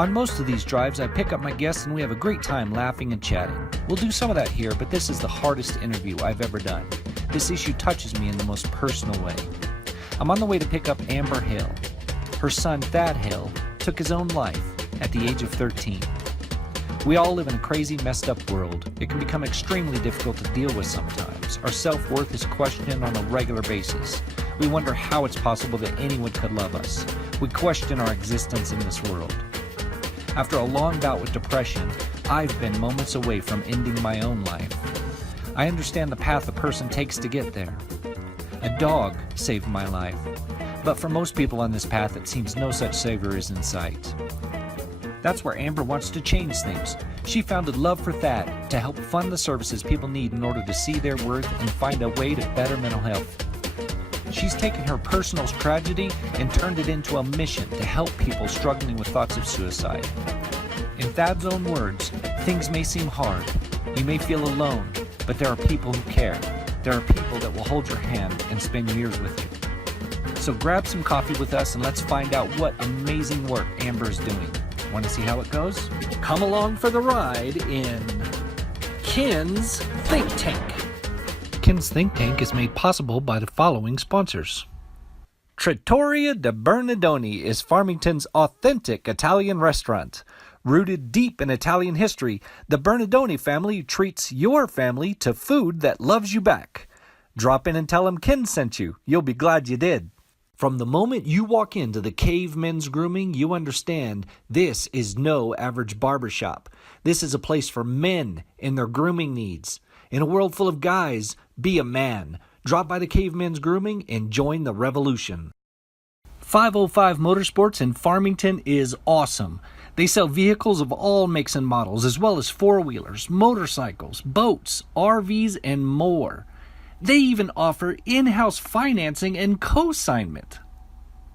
On most of these drives, I pick up my guests and we have a great time laughing and chatting. We'll do some of that here, but this is the hardest interview I've ever done. This issue touches me in the most personal way. I'm on the way to pick up Amber Hale. Her son, Thad Hale, took his own life at the age of 13. We all live in a crazy, messed up world. It can become extremely difficult to deal with sometimes. Our self-worth is questioned on a regular basis. We wonder how it's possible that anyone could love us. We question our existence in this world. After a long bout with depression, I've been moments away from ending my own life. I understand the path a person takes to get there. A dog saved my life, but for most people on this path, it seems no such savior is in sight. That's where Amber wants to change things. She founded Love for Thad to help fund the services people need in order to see their worth and find a way to better mental health. She's taken her personal tragedy and turned it into a mission to help people struggling with thoughts of suicide. In Thad's own words, things may seem hard. You may feel alone, but there are people who care. There are people that will hold your hand and spend years with you. So grab some coffee with us and let's find out what amazing work Amber's doing. Want to see how it goes? Come along for the ride in Ken's Think Tank. Ken's Think Tank is made possible by the following sponsors. Trattoria di Bernardoni is Farmington's authentic Italian restaurant. Rooted deep in Italian history, the Bernardoni family treats your family to food that loves you back. Drop in and tell them Ken sent you. You'll be glad you did. From the moment you walk into the Cave Men's Grooming, you understand this is no average barbershop. This is a place for men and their grooming needs. In a world full of guys, be a man. Drop by the Cave Men's Grooming and join the revolution. 505 Motorsports in Farmington is awesome. They sell vehicles of all makes and models, as well as four-wheelers, motorcycles, boats, RVs, and more. They even offer in-house financing and co-signment.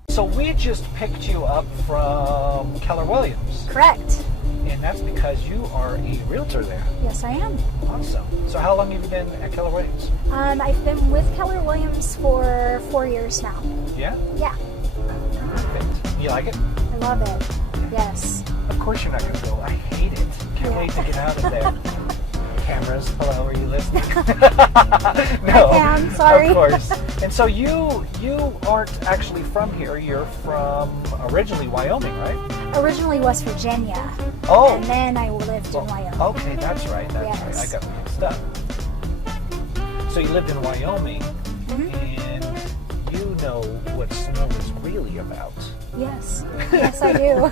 So we just picked you up from Keller Williams. Correct. And that's because you are a realtor there. Yes, I am. Awesome. So how long have you been at Keller Williams? I've been with Keller Williams for 4 years now. Yeah? Yeah. Perfect. You like it? I love it. Yes. Of course you're not going to go. I hate it. Can't wait to get out of there. Cameras, hello, are you listening? No, I am, sorry. Of course. And so you aren't actually from here. You're from originally Wyoming, right? Originally West Virginia. Oh. And then I lived in Wyoming. Okay, that's right. That's Yes. right. I got mixed up. So you lived in Wyoming, and you know what snow is really about. Yes. Yes, I do.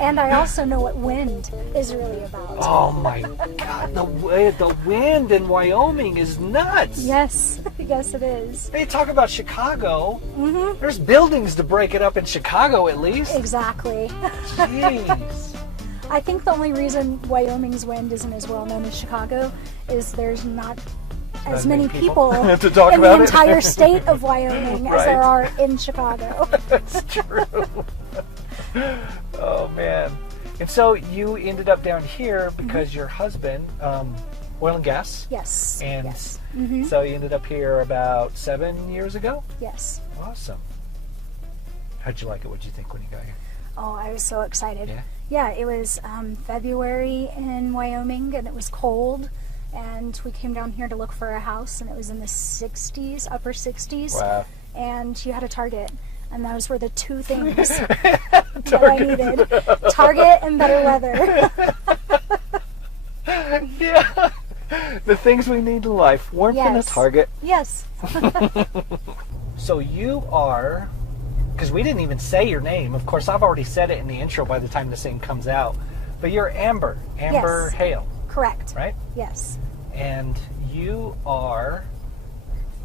And I also know what wind is really about. Oh my God, the wind in Wyoming is nuts. Yes. Yes, it is. They talk about Chicago. There's buildings to break it up in Chicago at least. Exactly. Jeez. I think the only reason Wyoming's wind isn't as well known as Chicago is there's not as many people to talk in about the it. entire state of Wyoming as there Right. are in Chicago. That's true. Oh man. And so you ended up down here because your husband, oil and gas. Yes. And yes. so you ended up here about 7 years ago? Yes. Awesome. How'd you like it? What'd you think when you got here? Oh, I was so excited. Yeah? Yeah, it was February in Wyoming and it was cold. And we came down here to look for a house, and it was in the 60s, upper 60s. Wow. And you had a Target, and those were the two things that I needed. Target and better weather. Yeah. The things we need in life. Warmth and a Yes. Target. Yes. So you are, because we didn't even say your name. Of course, I've already said it in the intro by the time this thing comes out. But you're Amber Yes. Hale, Correct. right? Yes. And you are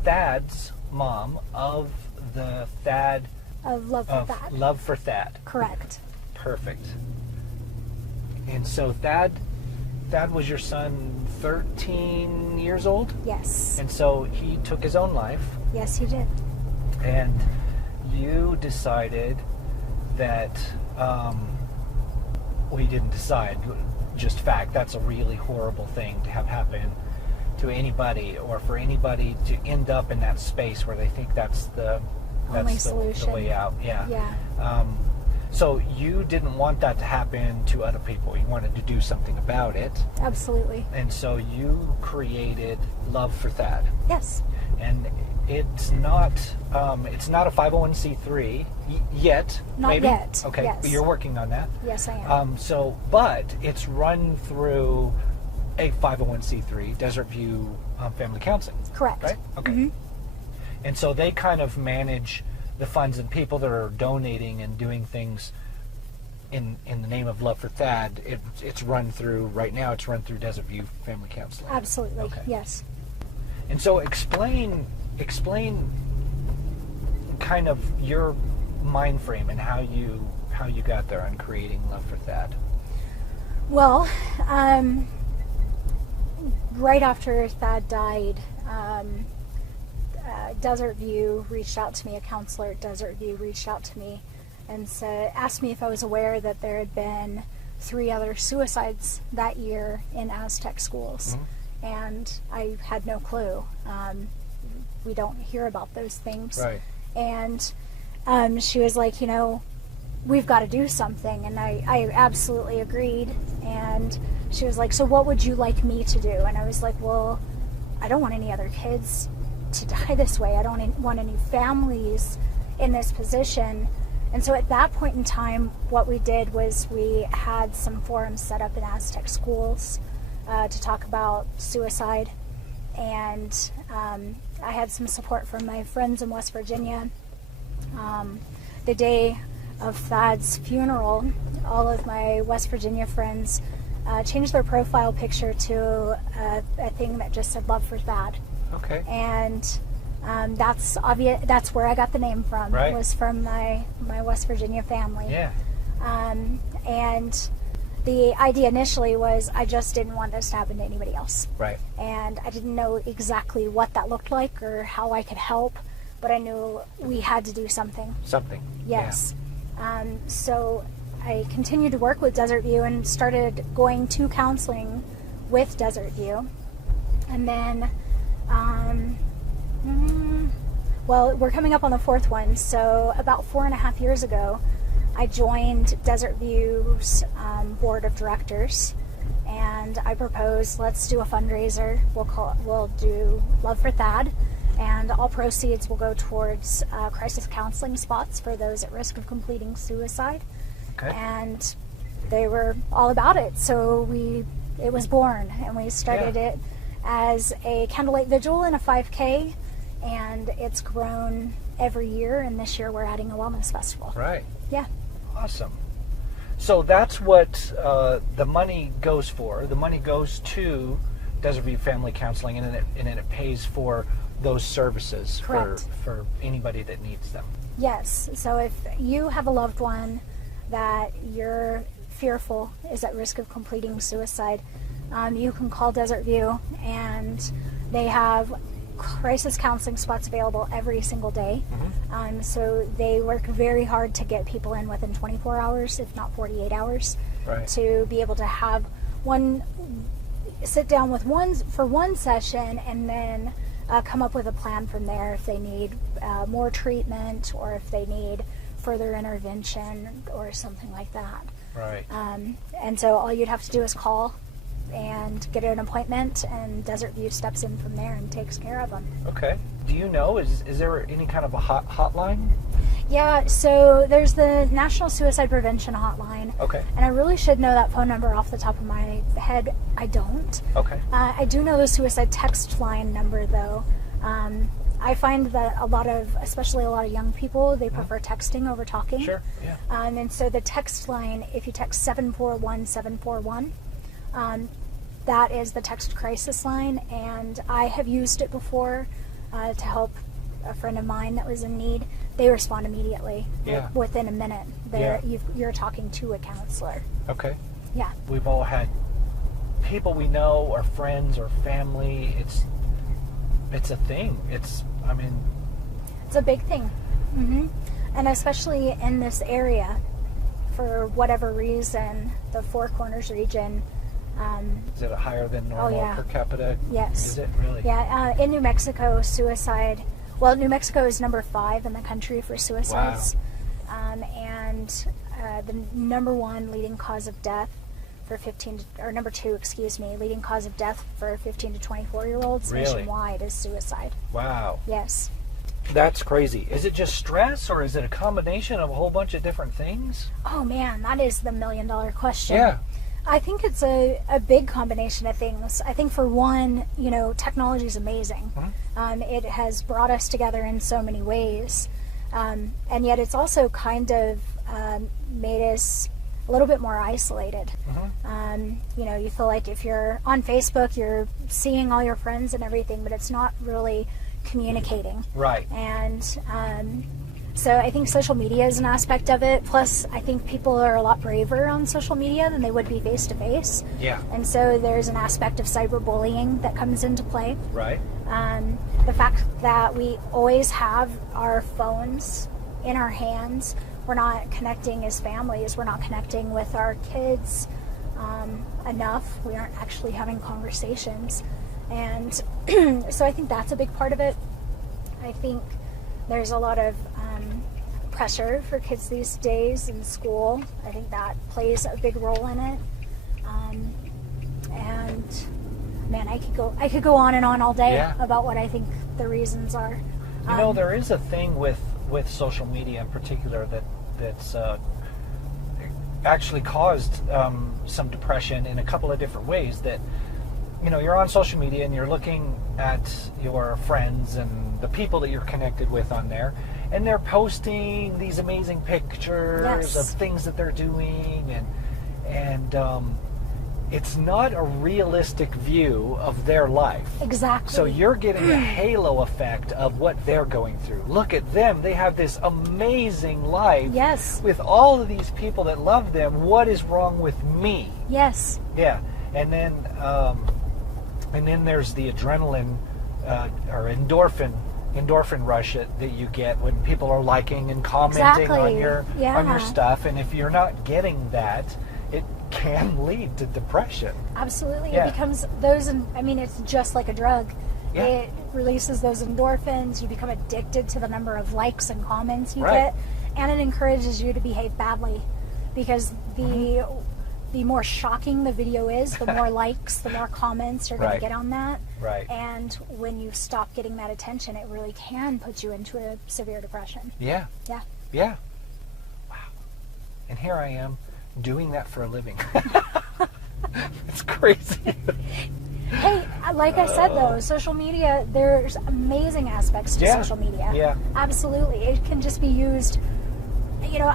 Thad's mom of the Thad Of Love for of Thad. Love for Thad. Correct. Perfect. And so Thad was your son 13 years old? Yes. And so he took his own life, Yes, he did. and you decided that, well, you didn't decide, just fact, that's a really horrible thing to have happen to anybody, or for anybody to end up in that space where they think that's the Only the solution. way out. Yeah. Yeah. So you didn't want that to happen to other people. You wanted to do something about it. Absolutely. And so you created Love for Thad. Yes. And it's not a 501c3 yet. Not maybe? yet. Okay, Yes. but you're working on that. Yes, I am. But it's run through a 501c3, Desert View Family Counseling. Correct. Right? Okay. Mm-hmm. And so they kind of manage the funds, and people that are donating and doing things in the name of Love for Thad, it's run through, right now it's run through Desert View Family Counseling. Absolutely. Okay. Yes. And so explain kind of your mind frame and how you got there on creating Love for Thad. Well, right after Thad died, Desert View reached out to me, a counselor at Desert View reached out to me and asked me if I was aware that there had been 3 other suicides that year in Aztec schools. Mm-hmm. And I had no clue. We don't hear about those things. Right. And she was like, we've got to do something. And I absolutely agreed. And she was like, so what would you like me to do? And I was like, well, I don't want any other kids to die this way. I don't want any families in this position. And so at that point in time, what we did was we had some forums set up in Aztec schools to talk about suicide. And I had some support from my friends in West Virginia. The day of Thad's funeral, all of my West Virginia friends changed their profile picture to a thing that just said Love for Thad. Okay. And that's obvious. That's where I got the name from. Right. It was from my West Virginia family. Yeah. And the idea initially was I just didn't want this to happen to anybody else. Right. And I didn't know exactly what that looked like or how I could help, but I knew we had to do something. Something. Yes. So I continued to work with Desert View and started going to counseling with Desert View. And then, well, we're coming up on the 4th one. So about 4.5 years ago, I joined Desert View's board of directors, and I proposed, let's do a fundraiser. We'll do Love for Thad, and all proceeds will go towards crisis counseling spots for those at risk of completing suicide. Okay. And they were all about it, so it was born, and we started it as a candlelight vigil and a 5K, and it's grown every year, and this year we're adding a wellness festival. Right. Yeah. Awesome. So that's what the money goes for. The money goes to Desert View Family Counseling, and then it pays for those services for anybody that needs them. Yes. So if you have a loved one that you're fearful is at risk of completing suicide, you can call Desert View, and they have crisis counseling spots available every single day. Mm-hmm. So they work very hard to get people in within 24 hours, if not 48 hours, Right. to be able to have sit down with one session, and then come up with a plan from there if they need more treatment or if they need further intervention or something like that. Right. And so all you'd have to do is call and get an appointment, and Desert View steps in from there and takes care of them. Okay. Do you know, is there any kind of a hotline? Yeah, so there's the National Suicide Prevention Hotline. Okay. And I really should know that phone number off the top of my head. I don't. Okay. I do know the suicide text line number, though. I find that especially a lot of young people, they prefer texting over talking. Sure, yeah. And so the text line, if you text 741-741, that is the text crisis line, and I have used it before to help a friend of mine that was in need. They respond immediately. Yeah. Within a minute. You're talking to a counselor. Okay. Yeah. We've all had people we know, or friends, or family. It's a thing. It's a big thing. Mm-hmm. And especially in this area, for whatever reason, the Four Corners region. Is it higher than normal per capita? Yes. Is it really? Yeah. In New Mexico, New Mexico is number 5 in the country for suicides. Wow. And the number 1 leading cause of death for number 2, leading cause of death for 15 to 24-year-olds nationwide is suicide. Wow. Yes. That's crazy. Is it just stress, or is it a combination of a whole bunch of different things? Oh man, that is the million-dollar question. Yeah. I think it's a big combination of things. I think for one, technology is amazing. Mm-hmm. It has brought us together in so many ways. And yet it's also kind of made us a little bit more isolated. Mm-hmm. You feel like if you're on Facebook, you're seeing all your friends and everything, but it's not really communicating. Right. And so I think social media is an aspect of it. Plus, I think people are a lot braver on social media than they would be face to face. Yeah. And so there's an aspect of cyberbullying that comes into play. Right. The fact that we always have our phones in our hands, we're not connecting as families, we're not connecting with our kids enough, we aren't actually having conversations. And so I think that's a big part of it. I think there's a lot of pressure for kids these days in school. I think that plays a big role in it. And man, I could go on and on all day about what I think the reasons are. There is a thing with social media in particular that's actually caused some depression in a couple of different ways. That you're on social media and you're looking at your friends and the people that you're connected with on there, and they're posting these amazing pictures of things that they're doing, and it's not a realistic view of their life. Exactly. So you're getting a halo effect of what they're going through. Look at them. They have this amazing life. Yes. With all of these people that love them. What is wrong with me? Yes. Yeah. And then there's the adrenaline or endorphin rush that you get when people are liking and commenting on your stuff. And if you're not getting that, it can lead to depression. Absolutely. Yeah. It becomes it's just like a drug. Yeah. It releases those endorphins. You become addicted to the number of likes and comments you get, and it encourages you to behave badly, because the more shocking the video is, the more likes, the more comments you're going to get on that. Right. And when you stop getting that attention, it really can put you into a severe depression. Yeah. Yeah. Yeah. Wow. And here I am doing that for a living. It's crazy. Hey, like I said though, social media, there's amazing aspects to social media. Yeah. Absolutely. It can just be used,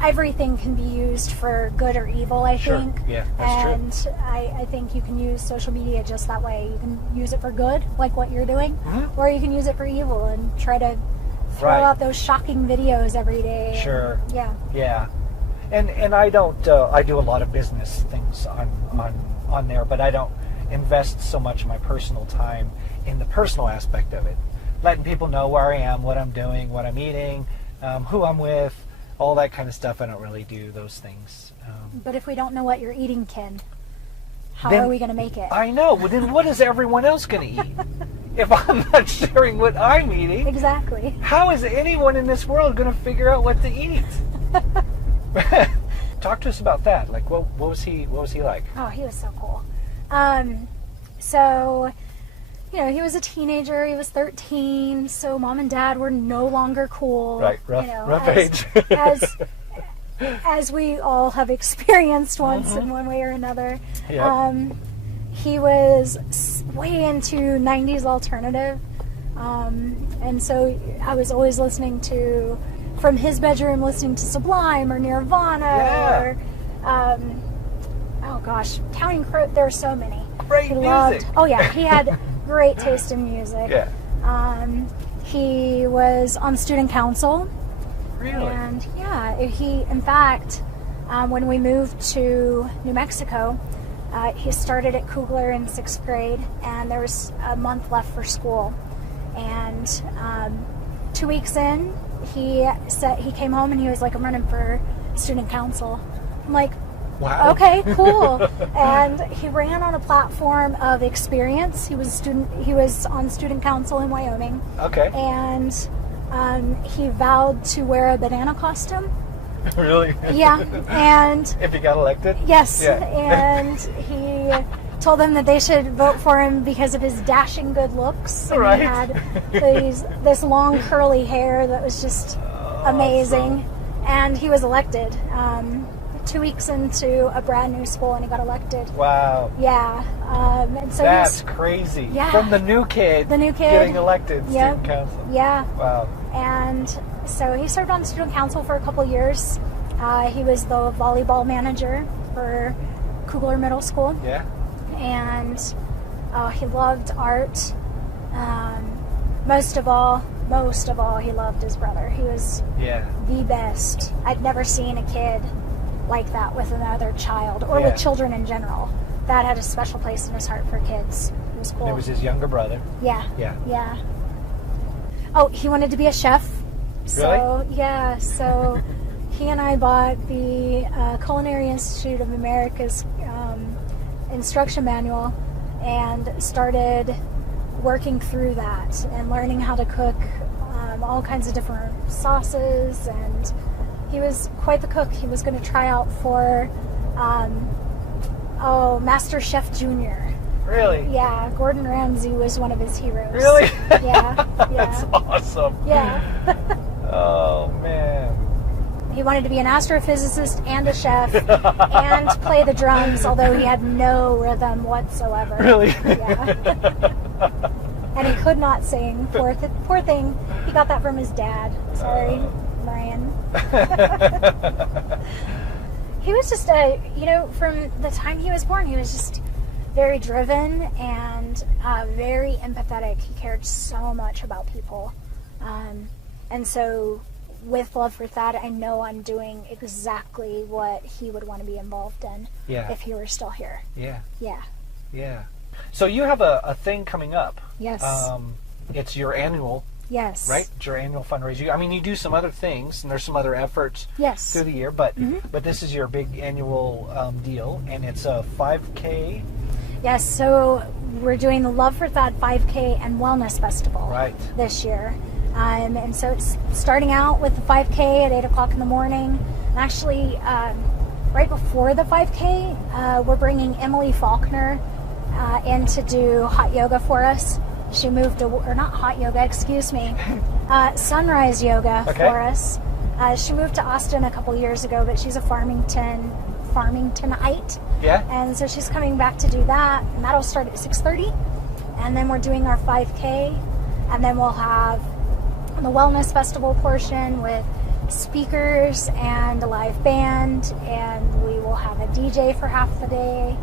everything can be used for good or evil, I think. Yeah, that's true. And I think you can use social media just that way. You can use it for good, like what you're doing, or you can use it for evil and try to throw out those shocking videos every day. Sure. Yeah. Yeah. And I don't. I do a lot of business things on there, but I don't invest so much of my personal time in the personal aspect of it, letting people know where I am, what I'm doing, what I'm eating, who I'm with, all that kind of stuff. I don't really do those things. But if we don't know what you're eating, Ken, how are we going to make it? I know. But then what is everyone else going to eat? If I'm not sharing what I'm eating, exactly. How is anyone in this world going to figure out what to eat? Talk to us about that. Like, what was he like? Oh, he was so cool. So, he was a teenager. He was 13. So mom and dad were no longer cool. Right, rough age. as we all have experienced once in one way or another. Yep. He was way into 90s alternative. And so I was always listening to, from his bedroom, listening to Sublime or Nirvana or, oh gosh, Counting Crows. There are so many. Great music. Oh yeah, he had great taste in music. Yeah. He was on student council. Really? And in fact, when we moved to New Mexico, he started at Kugler in 6th grade, and there was a month left for school. And 2 weeks in, he came home and he was like, "I'm running for student council." I'm like, wow. Okay, cool. And he ran on a platform of experience. He was on student council in Wyoming. Okay. And he vowed to wear a banana costume Really? Yeah, and If he got elected? yes, Yeah. and he told them that they should vote for him because of his dashing good looks. And Right. he had this long curly hair that was just amazing. And he was elected 2 weeks into a brand new school, and he got elected. Wow. Yeah. And so That's he's crazy. Yeah. From the new kid, The new kid. getting elected Yep. student council. yeah. Wow. And so he served on student council for a couple years. He was the volleyball manager for Kugler Middle School. Yeah. And he loved art. Most of all, he loved his brother. He was Yeah. the best. I'd never seen a kid like that with another child, or Yeah. with children in general. That had a special place in his heart for kids. It was cool. It was his younger brother. Yeah. Yeah. Yeah. Oh, he wanted to be a chef. So, Really? yeah. So he and I bought the Culinary Institute of America's instruction manual and started working through that and learning how to cook all kinds of different sauces. And he was quite the cook. He was going to try out for Master Chef Junior. Really? Yeah, Gordon Ramsay was one of his heroes. Really? Yeah. That's awesome. Yeah. Oh, man. He wanted to be an astrophysicist and a chef and play the drums, although he had no rhythm whatsoever. Really? Yeah. And he could not sing. Poor thing. He got that from his dad. Sorry, Brian. He was just from the time he was born, he was just very driven and very empathetic. He cared so much about people. And so with Love for Thad, I know I'm doing exactly what he would want to be involved in if he were still here. Yeah. Yeah. Yeah. So you have a thing coming up. Yes. It's your annual, Yes. right? It's your annual fundraiser. I mean, you do some other things, and there's some other efforts Yes. through the year, but this is your big annual deal, and it's a 5K. Yes, so we're doing the Love for Thad 5K and Wellness Festival this year. And so it's starting out with the 5K at 8 o'clock in the morning. And actually, right before the 5K, we're bringing Emily Faulkner in to do hot yoga for us. She moved to, or not hot yoga, excuse me, sunrise yoga for us. She moved to Austin a couple years ago, but she's a Farmingtonite. Yeah. And so she's coming back to do that, and that'll start at 6:30. And then we're doing our 5K, and then we'll have the Wellness Festival portion with speakers and a live band, and we will have a DJ for half the day,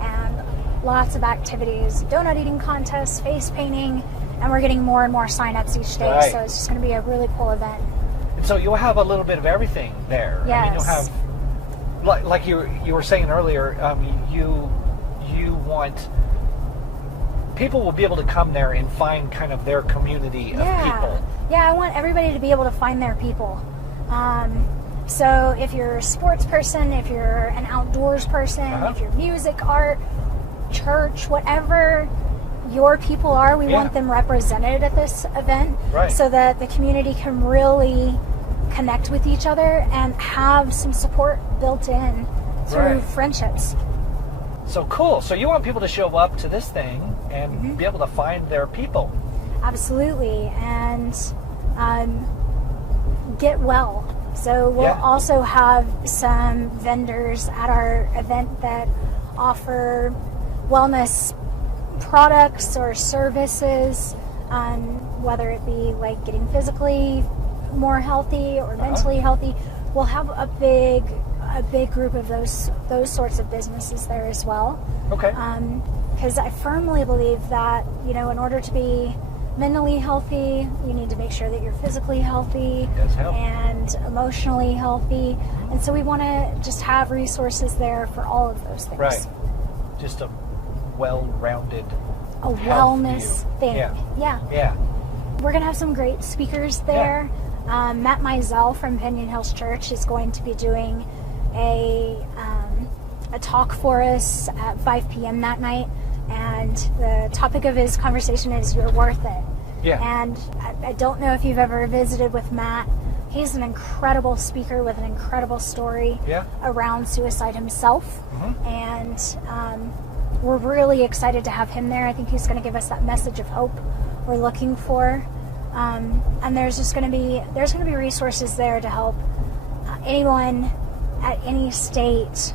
and lots of activities, donut eating contests, face painting, and we're getting more and more sign-ups each day, so it's just going to be a really cool event. And so you'll have a little bit of everything there. Yes. I mean, you'll have, like you were saying earlier, you want, people will be able to come there and find kind of their community of people. Yeah, I want everybody to be able to find their people. So if you're a sports person, if you're an outdoors person, if you're music, art, church, whatever your people are, we want them represented at this event so that the community can really connect with each other and have some support built in through friendships. So cool. So you want people to show up to this thing and be able to find their people. Absolutely. And get well. So we'll also have some vendors at our event that offer wellness products or services, whether it be like getting physically more healthy or mentally healthy. We'll have a big group of those sorts of businesses there as well. Okay. Because I firmly believe that, in order to be mentally healthy, you need to make sure that you're physically healthy and emotionally healthy. And so we want to just have resources there for all of those things. Right. Just a well-rounded wellness thing. Yeah. We're going to have some great speakers there. Matt Mizell from Pinion Hills Church is going to be doing a talk for us at 5 p.m. that night, and the topic of his conversation is "You're Worth It." Yeah. And I don't know if you've ever visited with Matt. He's an incredible speaker with an incredible story Yeah. around suicide himself. Mhm. And we're really excited to have him there. I think he's going to give us that message of hope we're looking for. And there's going to be resources there to help anyone at any state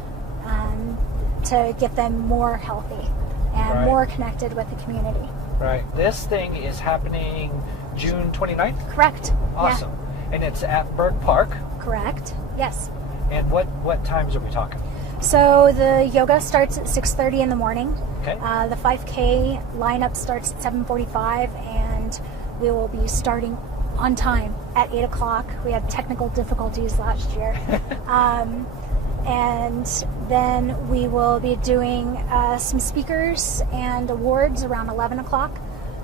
to get them more healthy and Right. more connected with the community. Right. This thing is happening June 29th? Correct. Awesome. And it's at Burke Park. Yeah, correct. Yes. And what times are we talking? So the yoga starts at 6:30 in the morning. Okay. The 5K lineup starts at 7:45, and we will be starting on time at 8 o'clock. We had technical difficulties last year. And then we will be doing some speakers and awards around 11 o'clock.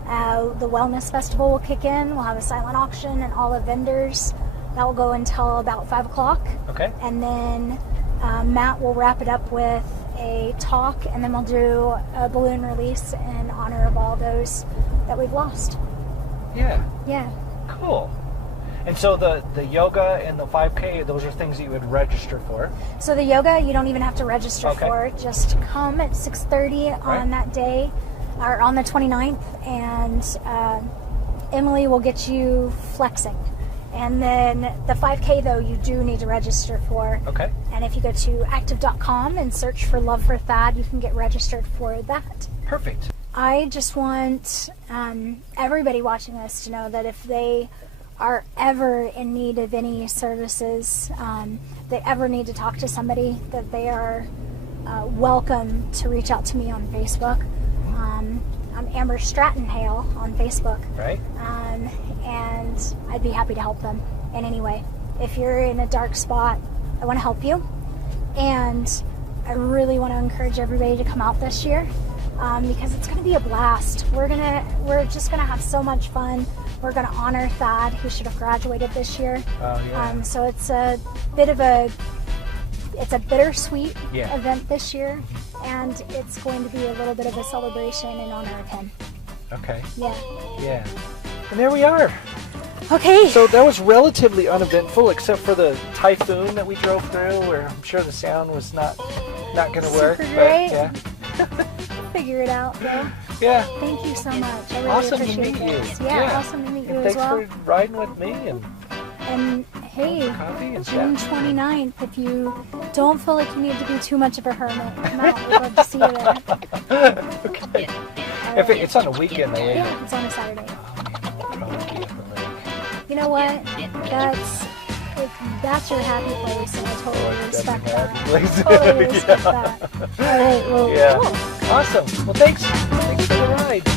The Wellness Festival will kick in. We'll have a silent auction and all the vendors. That will go until about 5 o'clock. Okay. And then Matt will wrap it up with a talk, and then we'll do a balloon release in honor of all those that we've lost. Yeah. Yeah. Cool. And so the yoga and the 5K, those are things that you would register for. So the yoga, you don't even have to register Okay. for. Just come at 6:30 on Right. that day, or on the 29th, and Emily will get you flexing. And then the 5K, though, you do need to register for. Okay. And if you go to active.com and search for Love for Thad, you can get registered for that. Perfect. I just want everybody watching this to know that if they are ever in need of any services, they ever need to talk to somebody, that they are welcome to reach out to me on Facebook. I'm Amber Stratton Hale on Facebook. Right. And I'd be happy to help them in any way. If you're in a dark spot, I want to help you. And I really want to encourage everybody to come out this year, because it's going to be a blast. We're just gonna have so much fun. We're gonna honor Thad, who should have graduated this year. Oh, yeah. So it's a bit of a bittersweet Yeah. event this year, and it's going to be a little bit of a celebration in honor of him. Okay. Yeah. Yeah. And there we are. Okay. So that was relatively uneventful, except for the typhoon that we drove through, where I'm sure the sound was not going to work. Super But great. yeah. Figure it out, though. Yeah. Thank you so much. I really Awesome to appreciate meet you. this. Yeah. Awesome to meet you And as thanks well. for riding with me And hey, coffee and June stuff. 29th, if you don't feel like you need to be too much of a hermit, come out. We'd love to see you there. Okay. All If right. it's on a weekend, though, isn't it? Yeah, it's on a Saturday. Probably be at the lake. You know what? That's your happy place, and I totally respect that. Totally respect that. All right, well, Yeah. cool. Awesome. Well, thanks. Thanks for the ride.